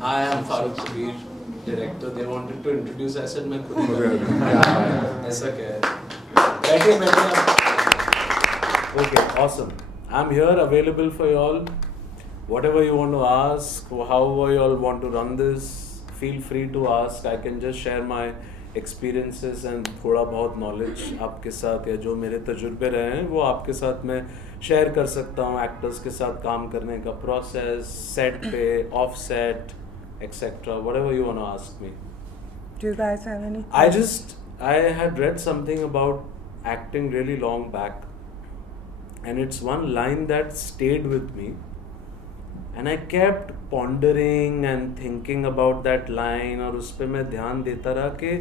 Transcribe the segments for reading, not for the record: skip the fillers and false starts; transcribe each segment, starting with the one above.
I am Farooq Kabir, director. They wanted to introduce. I said मैं खुद ही करूँगा. ऐसा क्या है? बैठिए बैठिए. Okay, awesome. I'm here available for y'all. Whatever you want to ask, however you all want to run this, feel free to ask. I can just share my experiences and थोड़ा बहुत knowledge आपके साथ या जो मेरे तजुर्बे रहे हैं वो आपके साथ मैं शेयर कर सकता हूँ. एक्टर्स के साथ काम करने का प्रोसेस, सेट पे, of set, etc. Whatever you want to ask me. Do you guys have any? I had read something about acting really long back, and it's one line that stayed with me, and I kept pondering and thinking about that line, और उस पे मैं ध्यान देता रहा कि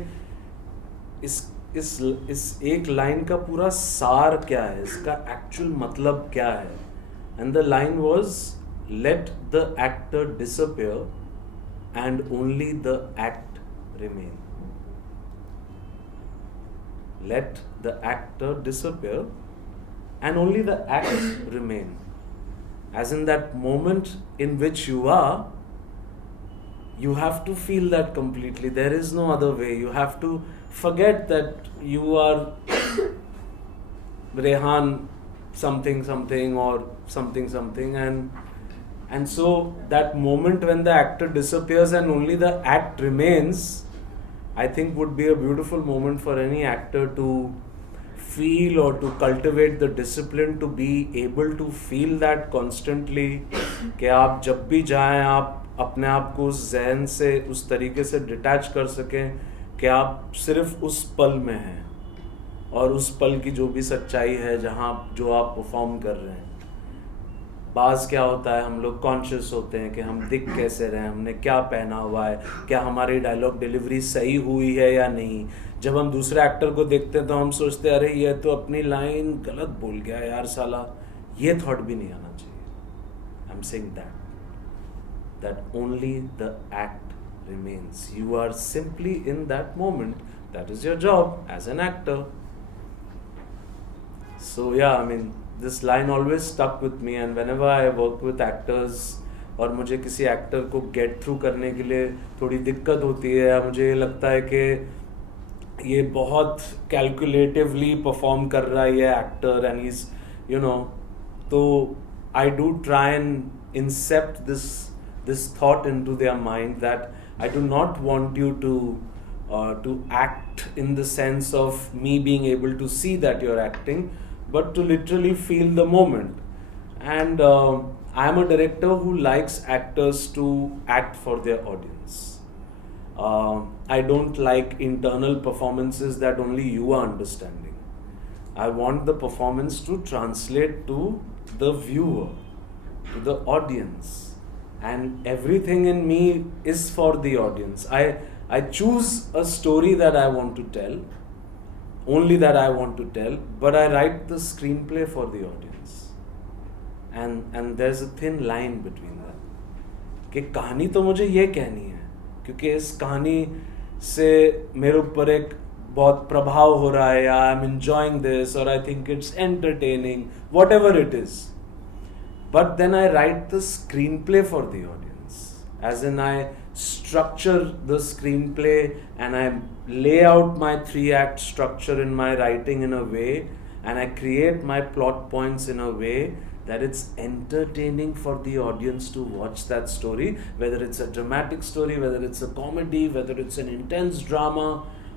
इस एक लाइन का पूरा सार क्या है, इसका एक्चुअल मतलब क्या है. And the line was, let the actor disappear and only the act remain. Let the actor disappear and only the act remain. As in that moment in which you are, you have to feel that completely. There is no other way. You have to forget that you are Rehan something something or something something, and so that moment when the actor disappears and only the act remains, I think would be a beautiful moment for any actor to feel or to cultivate the discipline to be able to feel that constantly. कि आप जब भी जाएं आप अपने आप को उस ज़हन से उस तरीके से डिटैच कर सकें कि आप सिर्फ उस पल में हैं और उस पल की जो भी सच्चाई है जहाँ जो आप परफॉर्म कर रहे हैं. बाज़ क्या होता है, हम लोग कॉन्शियस होते हैं कि हम दिख कैसे रहे हैं, हमने क्या पहना हुआ है, क्या हमारी डायलॉग डिलीवरी सही हुई है या नहीं. जब हम दूसरे एक्टर को देखते हैं तो हम सोचते हैं अरे ये तो अपनी लाइन गलत बोल गया यार साला. ये थॉट भी नहीं आना चाहिए. I am saying that only the act remains. You are simply in that moment. That is your job as an actor. So yeah, I mean, this line always stuck with me, and whenever I work with actors और मुझे किसी actor को get through करने के लिए थोड़ी दिक्कत होती है या मुझे लगता है कि ये बहुत कैलकुलेटिवली परफॉर्म कर रहा है ये एक्टर एंड इज तो I do try and incept this thought into their mind that I do not want you to act in the sense of me being able to see that you're acting, but to literally feel the moment. And I'm a director who likes actors to act for their audience. I don't like internal performances that only you are understanding. I want the performance to translate to the viewer, to the audience, and everything in me is for the audience. I choose a story that I want to tell, only that I want to tell, but I write the screenplay for the audience. And there's a thin line between that. कि कहानी तो मुझे ये कहनी है क्योंकि इस कहानी से मेरे ऊपर एक बहुत प्रभाव हो रहा है, या I'm enjoying this, or I think it's entertaining, whatever it is. But then I write the screenplay for the audience, as in I structure the screenplay and I lay out my 3-act structure in my writing in a way, and I create my plot points in a way that it's entertaining for the audience to watch that story, whether it's a dramatic story, whether it's a comedy, whether it's an intense drama,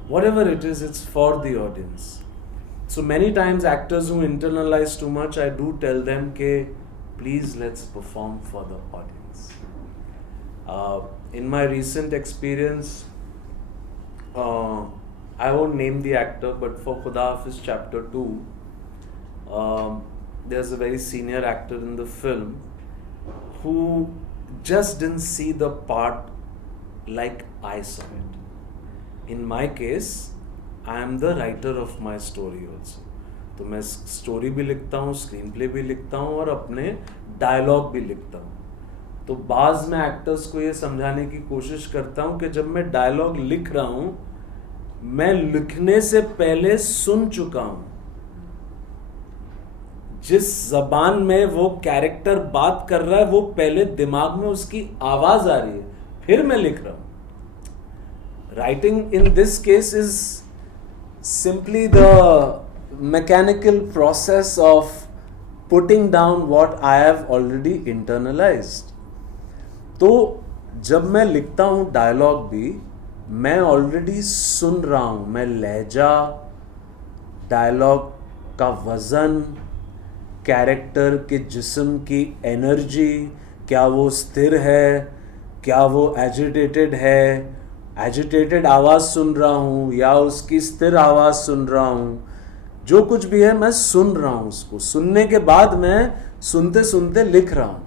whatever it is, it's for the audience. So many times actors who internalize too much, I do tell them ke please let's perform for the audience. In my recent experience, I won't name the actor, but for Khuda Hafiz Chapter 2, there's a very senior actor in the film who just didn't see the part like I saw it. In my case, I am the writer of my story also. तो मैं story भी लिखता हूँ, screen play भी लिखता हूँ और अपने डायलॉग भी लिखता हूँ. तो बाज़ में एक्टर्स को ये समझाने की कोशिश करता हूँ कि जब मैं डायलॉग लिख रहा हूँ, मैं लिखने से पहले सुन चुका हूँ. जिस जबान में वो कैरेक्टर बात कर रहा है वो पहले दिमाग में उसकी आवाज़ आ रही है. फिर मैं लिख रहा हूँ। Writing in this case is simply the mechanical process of putting down what I have already internalised. तो जब मैं लिखता हूँ डायलॉग भी, मैं ऑलरेडी सुन रहा हूँ, मैं लहजा, डायलॉग का वज़न, कैरेक्टर के जिस्म की एनर्जी, क्या वो स्थिर है, क्या वो एजिटेटेड है, एजिटेटेड आवाज़ सुन रहा हूँ या उसकी स्थिर आवाज़ सुन रहा हूँ, जो कुछ भी है मैं सुन रहा हूँ। उसको सुनने के बाद मैं सुनते सुनते लिख रहा हूँ।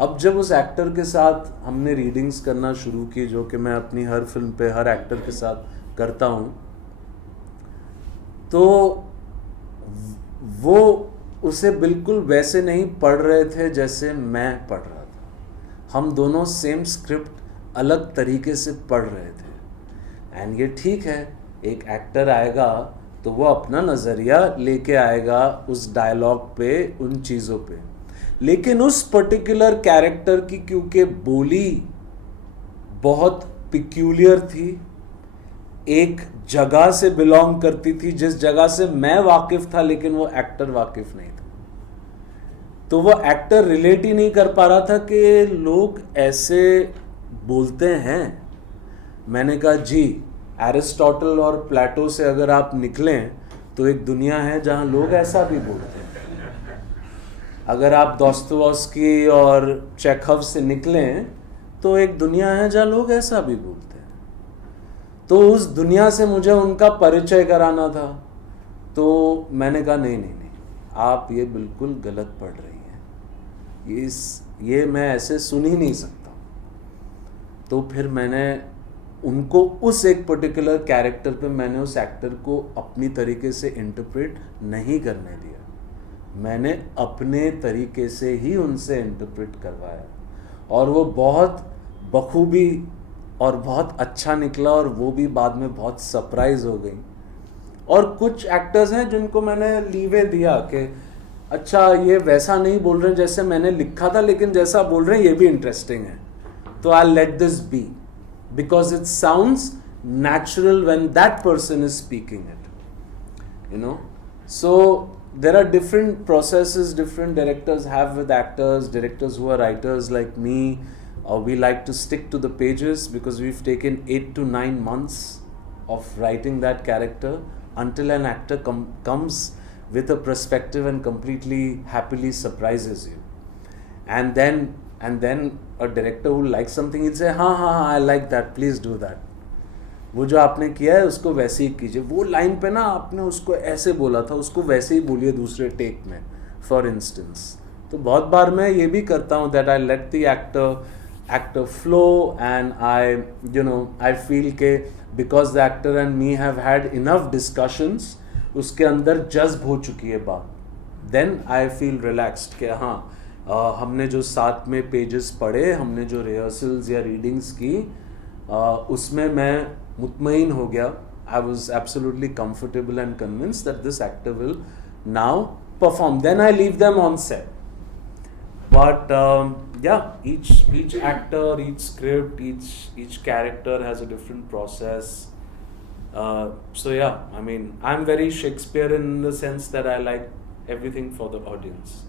अब जब उस एक्टर के साथ हमने रीडिंग्स करना शुरू की, जो कि मैं अपनी हर फिल्म पे हर एक्टर के साथ करता हूँ, तो वो उसे बिल्कुल वैसे नहीं पढ़ रहे थे जैसे मैं पढ़ रहा था। हम दोनों सेम स्क्रिप्ट अलग तरीके से पढ़ रहे थे। एंड ये ठीक है, एक एक्टर आएगा तो वो अपना नज़रिया लेके आएगा उस डायलॉग पे, उन चीज़ों पे, लेकिन उस पर्टिकुलर कैरेक्टर की क्योंकि बोली बहुत पिक्यूलियर थी, एक जगह से बिलोंग करती थी जिस जगह से मैं वाकिफ था लेकिन वो एक्टर वाकिफ नहीं था, तो वो एक्टर रिलेट ही नहीं कर पा रहा था कि लोग ऐसे बोलते हैं। मैंने कहा जी, एरिस्टोटल और प्लेटो से अगर आप निकलें तो एक दुनिया है जहां लोग ऐसा भी बोलते हैं। अगर आप दोस्तोवस्की और चेखव से निकलें तो एक दुनिया है जहां लोग ऐसा भी बोलते हैं। तो उस दुनिया से मुझे उनका परिचय कराना था। तो मैंने कहा नहीं नहीं नहीं, आप ये बिल्कुल गलत पढ़ रही हैं, ये मैं ऐसे सुन ही नहीं सकता। तो फिर मैंने उनको उस एक पर्टिकुलर कैरेक्टर पे मैंने उस एक्टर को अपनी तरीके से इंटरप्रेट नहीं करने दिया, मैंने अपने तरीके से ही उनसे इंटरप्रेट करवाया और वो बहुत बखूबी और बहुत अच्छा निकला और वो भी बाद में बहुत सरप्राइज हो गई। और कुछ एक्टर्स हैं जिनको मैंने लीवे दिया कि अच्छा ये वैसा नहीं बोल रहे जैसे मैंने लिखा था, लेकिन जैसा बोल रहे हैं ये भी इंटरेस्टिंग है, तो I let this be because it sounds natural when that person is speaking it, you know. So there are different processes different directors have with actors. Directors who are writers like me, we like to stick to the pages because we've taken 8 to 9 months of writing that character until an actor comes with a perspective and completely happily surprises you. And then a director who likes something, he'll say हाँ I like that, please do that. वो जो आपने किया है उसको वैसे ही कीजिए, वो लाइन पे ना आपने उसको ऐसे बोला था, उसको वैसे ही बोलिए दूसरे टेक में, फॉर इंस्टेंस। तो बहुत बार मैं ये भी करता हूँ that I let the actor flow and I feel के because the actor and me have had enough discussions, उसके अंदर जज्ब हो चुकी है बात, देन आई फील रिलैक्स्ड कि हाँ हमने जो साथ में पेजेस पढ़े, हमने जो रिहर्सल्स या रीडिंग्स की, उसमें मैं मुतमईन हो गया. I was absolutely comfortable and convinced that this actor will now perform. Then I leave them on set. But yeah, each actor, each script, each character has a different process. So yeah, I mean, I'm very Shakespearean in the sense that I like everything for the audience.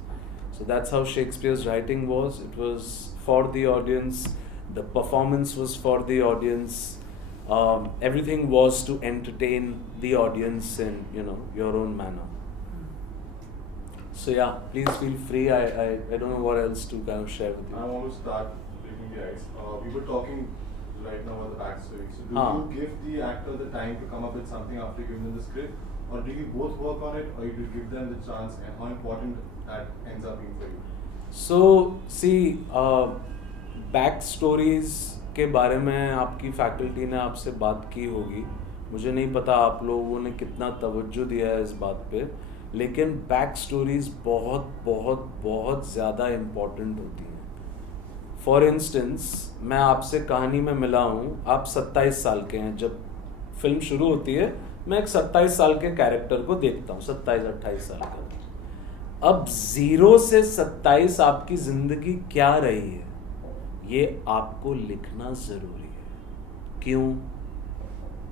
So that's how Shakespeare's writing was. It was for the audience. The performance was for the audience. Everything was to entertain the audience in your own manner. So yeah, please feel free. I don't know what else to kind of share with you. I want to start breaking the ice. We were talking right now about the backstory. So do you give the actor the time to come up with something after giving them the script, or do you both work on it, or you do give them the chance, and how important that ends up being for you? So see, back stories के बारे में आपकी faculty ने आपसे बात की होगी, मुझे नहीं पता आप लोगों ने कितना तवज्जो दिया है इस बात पे, लेकिन बैक स्टोरीज बहुत बहुत बहुत ज़्यादा इम्पॉर्टेंट होती हैं. फॉर इंस्टेंस, मैं आपसे कहानी में मिला हूँ, आप 27 साल के हैं, जब फिल्म शुरू होती है मैं एक 27 साल के कैरेक्टर को देखता हूँ, 27-28 साल का. अब 0 से 27 आपकी ज़िंदगी क्या रही है ये आपको लिखना ज़रूरी है।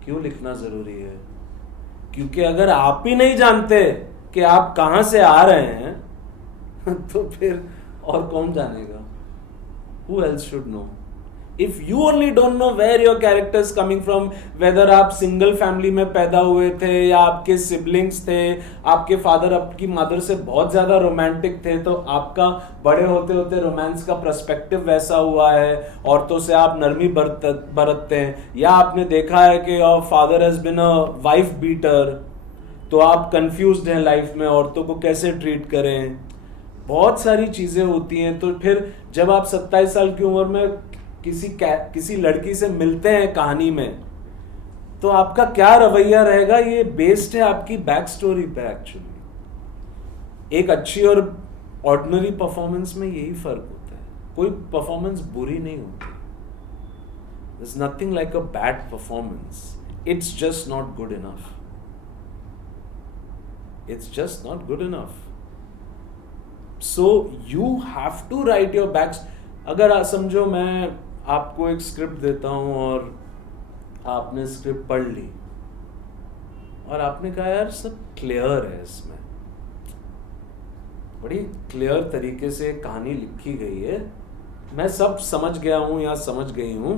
क्यों लिखना ज़रूरी है? क्योंकि अगर आप ही नहीं जानते कि आप कहाँ से आ रहे हैं तो फिर और कौन जानेगा? Who else should know? If you only don't know where your character is coming from, whether आप सिंगल फैमिली में पैदा हुए थे या आपके सिबलिंग्स थे, आपके फादर आपकी मदर से बहुत ज़्यादा रोमांटिक थे, तो आपका बड़े होते होते रोमांस का पर्सपेक्टिव वैसा हुआ है, औरतों से आप नरमी बरतते हैं, या आपने देखा है कि your father has been a wife beater, तो आप कंफ्यूज्ड हैं लाइफ में औरतों को कैसे ट्रीट करें। बहुत सारी चीज़ें होती हैं। तो फिर जब आप 27 साल की उम्र में किसी लड़की से मिलते हैं कहानी में, तो आपका क्या रवैया रहेगा, ये बेस्ड है आपकी बैक स्टोरी पे। एक्चुअली एक अच्छी और ऑर्डिनरी परफॉर्मेंस में यही फर्क होता है। कोई परफॉर्मेंस बुरी नहीं होती। There's nothing like a bad performance. It's just not good enough. It's just not good enough. So you have to write your backs. अगर समझो मैं आपको एक स्क्रिप्ट देता हूँ और आपने स्क्रिप्ट पढ़ ली और आपने कहा यार सब क्लियर है, इसमें बड़ी क्लियर तरीके से कहानी लिखी गई है, मैं सब समझ गया हूँ या समझ गई हूँ,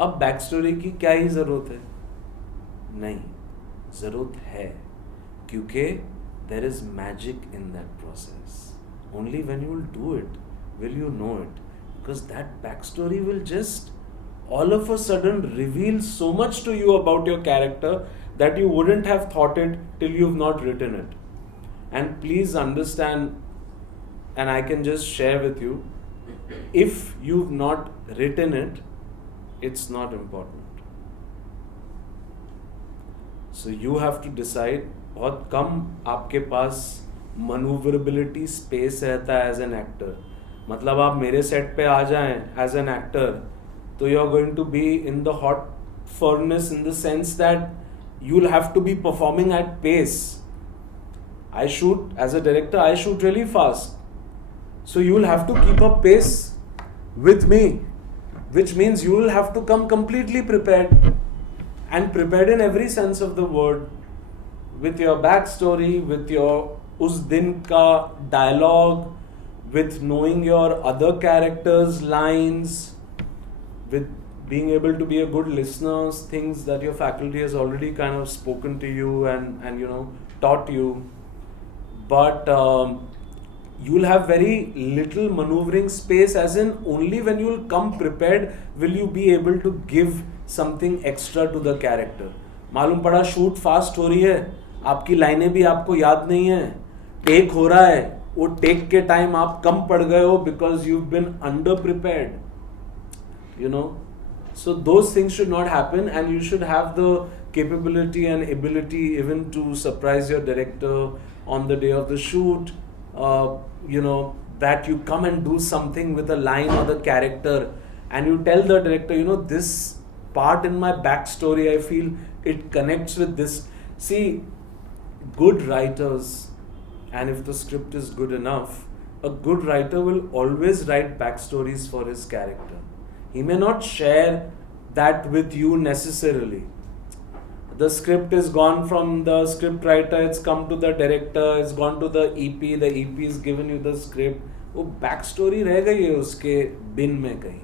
अब बैक स्टोरी की क्या ही जरूरत है? नहीं, जरूरत है, क्योंकि there is magic in that process. Only when you will do it will you know it, because that backstory will just all of a sudden reveal so much to you about your character that you wouldn't have thought it till you've not written it. And please understand, and I can just share with you, if you've not written it, it's not important. So you have to decide. बहुत कम आपके पास manoeuvrability space रहता है as an actor. मतलब आप मेरे set पे आ जाएं एज एन एक्टर, तो you are going to be in the hot furnace in the sense that you will have to be performing at pace. I shoot as a director, I shoot really fast, so you will have to keep up pace with me, which means you will have to come completely prepared, and prepared in every sense of the word, with your backstory, with your उस दिन का dialogue, with knowing your other characters' lines, with being able to be a good listener, things that your faculty has already kind of spoken to you and you know taught you, but you will have very little maneuvering space, as in only when you will come prepared will you be able to give something extra to the character. मालूम पड़ा shoot fast हो रही है, आपकी लाइनें भी आपको याद नहीं है, टेक हो रहा है, वो टेक के टाइम आप कम पड़ गए हो because you been underprepared, you know. So those things should not happen, and you should have the capability and ability even to surprise your director on the day of the shoot, you know, that you come and do something with a line or the character and you tell the director, you know, this part in my backstory, I feel it connects with this. See, good writers, and if the script is good enough, a good writer will always write backstories for his character. He may not share that with you necessarily. The script is gone from the script writer, it's come to the director, it's gone to the EP has given you the script. वो backstory रह गई है उसके बिन में कहीं,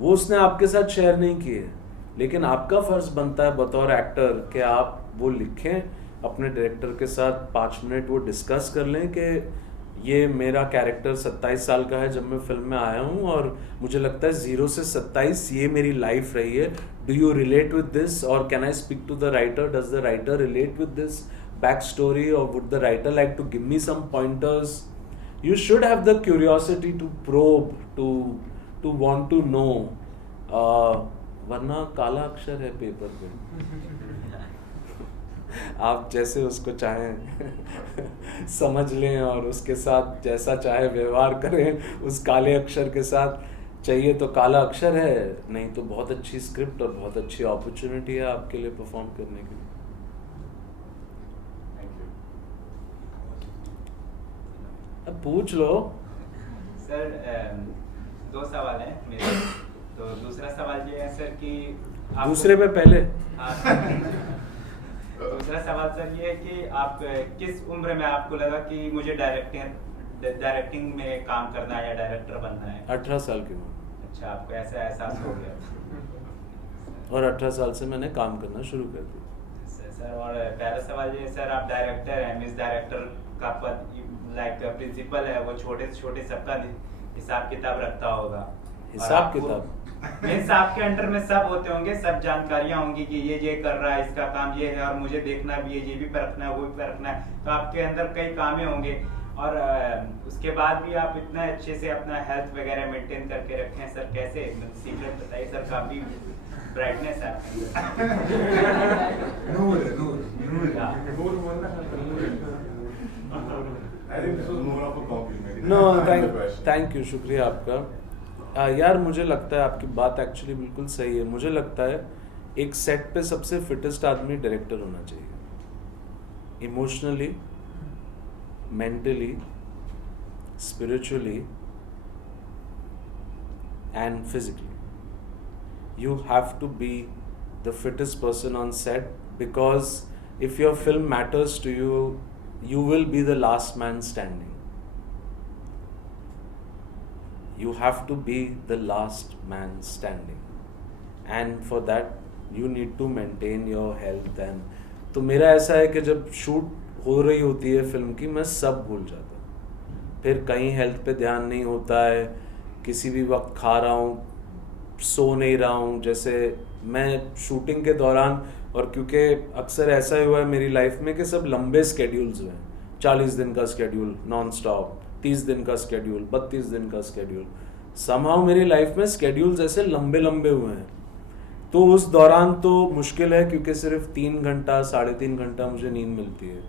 वो उसने आपके साथ शेयर नहीं की है, लेकिन आपका फर्ज बनता है बतौर एक्टर कि आप वो लिखें, अपने डायरेक्टर के साथ 5 मिनट वो डिस्कस कर लें कि ये मेरा कैरेक्टर 27 साल का है जब मैं फिल्म में आया हूँ, और मुझे लगता है 0 से 27 ये मेरी लाइफ रही है, do you relate with this, और can I speak to the writer, does the writer relate with this back story, और would the writer like to give me some pointers. You should have the curiosity to probe, to want to know, वरना काला अक्षर है paper पे. आप जैसे उसको चाहें समझ लें और उसके साथ जैसा चाहे व्यवहार करें उस काले अक्षर के साथ. चाहिए तो काला अक्षर है, नहीं तो बहुत अच्छी स्क्रिप्ट और बहुत अच्छी अपॉर्चुनिटी है आपके लिए परफॉर्म करने के लिए. अब पूछ लो सर. दो सवाल हैं मेरे। तो दूसरा सवाल ये है सर कि दूसरे पे पहले दूसरा सवाल सर ये है कि आप किस उम्र में आपको लगा कि मुझे डायरेक्टिंग में काम करना है या डायरेक्टर बनना है? 18 साल की उम्र। अच्छा, आपको ऐसा एहसास हो गया और 18 साल से मैंने काम करना शुरू कर दिया। सर, और पहला सवाल ये सर, आप डायरेक्टर हैं, मिस डायरेक्टर का पद लाइक प्रिंसिपल है, वो छोटे से छोटे सबका हिसाब किताब रखता होगा। हिसाब किताब मीन्स आपके अंडर में सब होते होंगे, सब जानकारियां होंगी कि ये कर रहा है, इसका काम ये है और मुझे देखना भी है, ये भी परखना है, वो भी परखना है। तो आपके अंदर कई कामें होंगे और उसके बाद भी आप इतना अच्छे से अपना हेल्थ वगैरह मेंटेन करके रखे हैं सर। कैसे, सीक्रेट बताइए सर। काफी ब्राइटनेस है आपके I think this was more of a compliment. No Kind of question. Thank you, शुक्रिया आपका। यार मुझे लगता है आपकी बात एक्चुअली बिल्कुल सही है। मुझे लगता है एक सेट पे सबसे फिटेस्ट आदमी डायरेक्टर होना चाहिए, emotionally, mentally, spiritually and physically. You have to be the fittest person on set, because if your film matters to you, you will be the last man standing. You have to be the last man standing, and for that you need to maintain your health. And तो मेरा ऐसा है कि जब shoot हो रही होती है फिल्म की, मैं सब भूल जाता हूँ। फिर कहीं हेल्थ पे ध्यान नहीं होता है, किसी भी वक्त खा रहा हूँ, सो नहीं रहा हूँ। जैसे मैं शूटिंग के दौरान, और क्योंकि अक्सर ऐसा ही हुआ है मेरी लाइफ में कि सब लंबे स्केड्यूल्स हुए हैं, 40 दिन का स्केड्यूल नॉन स्टॉप, 30 दिन का स्केड्यूल, 32 दिन का स्केड्यूल। समहाउ मेरी लाइफ में स्केड्यूल्स ऐसे लंबे लंबे हुए हैं। तो उस दौरान तो मुश्किल है, क्योंकि सिर्फ 3 घंटा 3.5 घंटा मुझे नींद मिलती है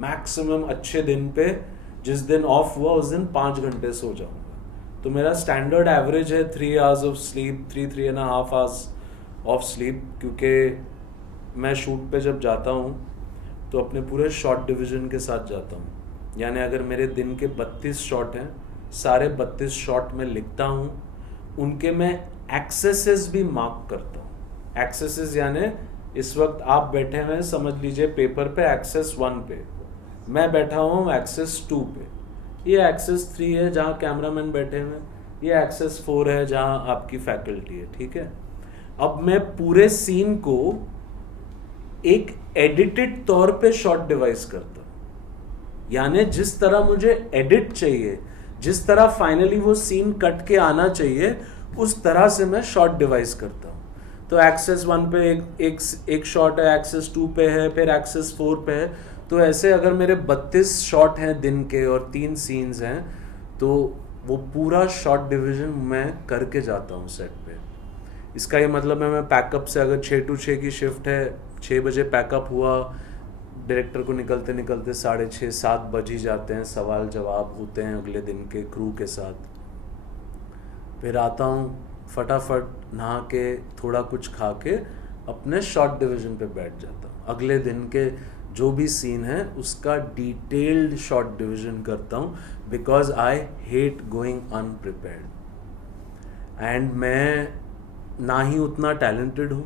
मैक्सिमम। अच्छे दिन पे, जिस दिन ऑफ हुआ उस दिन 5 घंटे सो जाऊँगा। तो मेरा स्टैंडर्ड एवरेज है 3 hours of sleep, 3.5 hours of sleep. क्योंकि मैं शूट पे जब जाता हूँ तो अपने पूरे शॉट डिवीज़न के साथ जाता हूँ। यानी अगर मेरे दिन के 32 शॉट हैं, सारे 32 शॉट में लिखता हूँ, उनके मैं एक्सेसेस भी मार्क करता हूँ। एक्सेसेस यानी इस वक्त आप बैठे हुए हैं, समझ लीजिए पेपर पे एक्सेस 1 पे, मैं बैठा हूँ एक्सेस 2 पे, ये एक्सेस 3 है जहाँ कैमरामैन बैठे हुए हैं, ये एक्सेस 4 है जहाँ आपकी फैकल्टी है, ठीक है। अब मैं पूरे सीन को एक एडिटेड तौर पे शॉट डिवाइस करता हूँ। यानी जिस तरह मुझे एडिट चाहिए, जिस तरह फाइनली वो सीन कट के आना चाहिए, उस तरह से मैं शॉट डिवाइस करता हूँ। तो एक्सेस 1 पे एक शॉट है, एक्सेस 2 पे है, फिर एक्सेस 4 पे है। तो ऐसे अगर मेरे 32 शॉट हैं दिन के और 3 सीन्स हैं, तो वो पूरा शॉट डिवीज़न मैं करके जाता हूँ सेट पे। इसका ये मतलब है मैं पैकअप से, अगर 6 to 6 की शिफ्ट है, 6 बजे पैकअप हुआ, डायरेक्टर को निकलते निकलते 6:30 7 बज ही जाते हैं। सवाल जवाब होते हैं अगले दिन के क्रू के साथ। फिर आता हूँ फटाफट नहा के, थोड़ा कुछ खा के अपने शॉट डिवीज़न पे बैठ जाता हूँ। अगले दिन के जो भी सीन है उसका डिटेल्ड शॉट डिवीज़न करता हूँ, because I hate going अनप्रिपेयर्ड। And मैं ना ही उतना टैलेंटेड हूँ,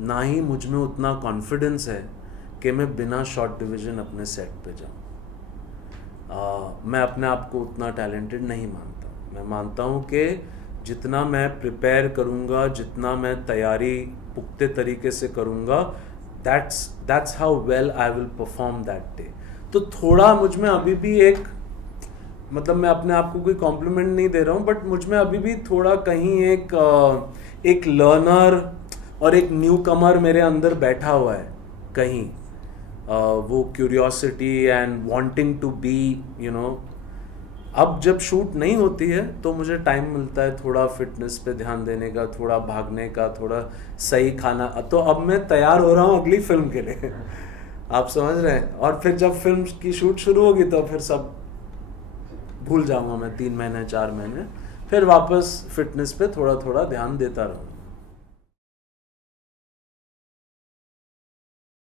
ना ही मुझ में उतना कॉन्फिडेंस है कि मैं बिना शॉट डिवीज़न अपने सेट पे जाऊँ। मैं अपने आप को उतना टैलेंटेड नहीं मानता। मैं मानता हूँ कि जितना मैं प्रिपेयर करूँगा, जितना मैं तैयारी पुख्ते तरीके से करूँगा, that's how well I will perform that day. तो थोड़ा मुझ में अभी भी एक, मतलब मैं अपने आप को कोई कॉम्प्लीमेंट नहीं दे रहा हूँ, बट मुझ में अभी भी थोड़ा कहीं एक लर्नर और एक न्यू कमर मेरे अंदर बैठा हुआ है कहीं। वो curiosity and wanting to be, you know. अब जब शूट नहीं होती है तो मुझे टाइम मिलता है थोड़ा फिटनेस पे ध्यान देने का, थोड़ा भागने का, थोड़ा सही खाना। तो अब मैं तैयार हो रहा हूँ अगली फिल्म के लिए आप समझ रहे हैं। और फिर जब फिल्म की शूट शुरू होगी तो फिर सब भूल जाऊंगा मैं 3 महीने 4 महीने, फिर वापस फिटनेस पे थोड़ा थोड़ा ध्यान देता रहूँ।